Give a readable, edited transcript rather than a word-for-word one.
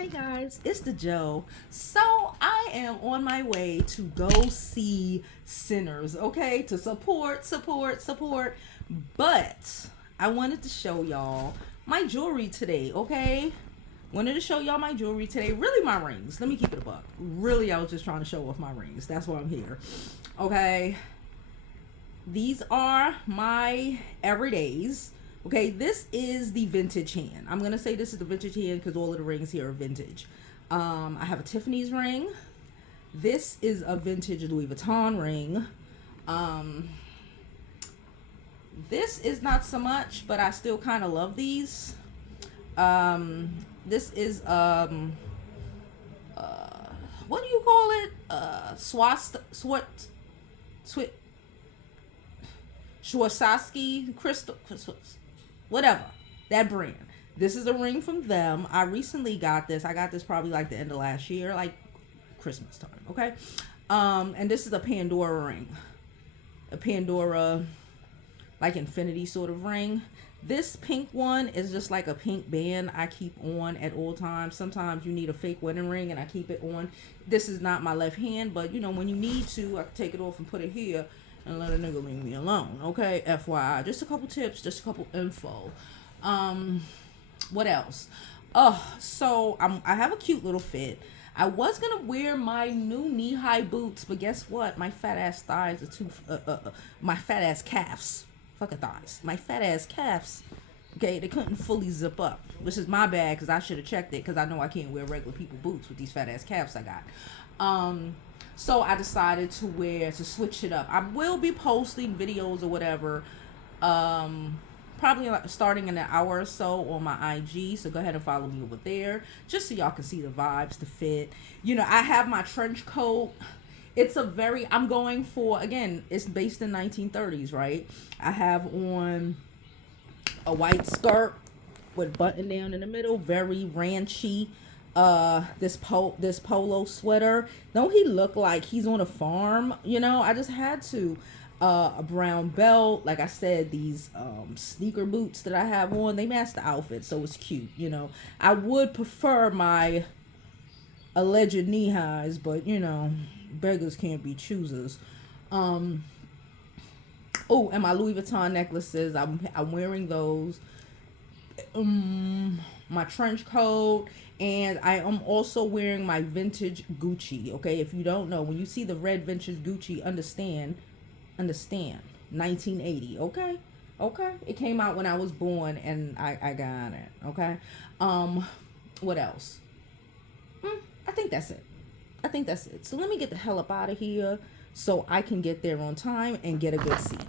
Hey guys, it's the Joe. So I am on my way to go see Sinners, okay? To support. But I wanted to show y'all my jewelry today, okay? Wanted to show y'all my jewelry today. Really my rings. Let me keep it a buck. Really, I was just trying to show off my rings. That's why I'm here. Okay. These are my everydays. Okay, this is the vintage hand. I'm gonna say this is the vintage hand because all of the rings here are vintage. I have a Tiffany's ring. This is a vintage Louis Vuitton ring. This is not so much, but I still kind of love these. This is what do you call it? Swarovski crystal, whatever, that brand. This is a ring from them. I recently got this. I got this probably like the end of last year, like Christmas time. Okay. And this is a Pandora ring, a Pandora like infinity sort of ring. This pink one is just like a pink band I keep on at all times. Sometimes you need a fake wedding ring and I keep it on. This is not my left hand, but you know, when you need to, I can take it off and put it here and let a nigga leave me alone, okay? FYI, just a couple tips, just a couple info. What else? So I have a cute little fit. I was gonna wear my new knee-high boots, but guess what? My fat ass thighs are too. My fat ass calves. Fuck a thighs. My fat ass calves. Okay, they couldn't fully zip up, which is my bad because I should have checked it because I know I can't wear regular people boots with these fat ass calves I got. So I decided to switch it up. I will be posting videos or whatever, probably starting in an hour or so on my IG. So go ahead and follow me over there, just so y'all can see the vibes, the fit. You know, I have my trench coat. It's I'm going for, again, it's based in 1930s, right? I have on a white skirt with button down in the middle, very ranchy. This polo sweater. Don't he look like he's on a farm? You know, I just had to. A brown belt. Like I said, these sneaker boots that I have on, they match the outfit, so it's cute. You know, I would prefer my alleged knee highs, but you know, beggars can't be choosers. Oh, and my Louis Vuitton necklaces. I'm wearing those. My trench coat, and I am also wearing my vintage Gucci. Okay, if you don't know, when you see the red vintage Gucci, understand 1980. Okay, it came out when I was born and I got it. Okay. What else? I think that's it. So let me get the hell up out of here so I can get there on time and get a good seat.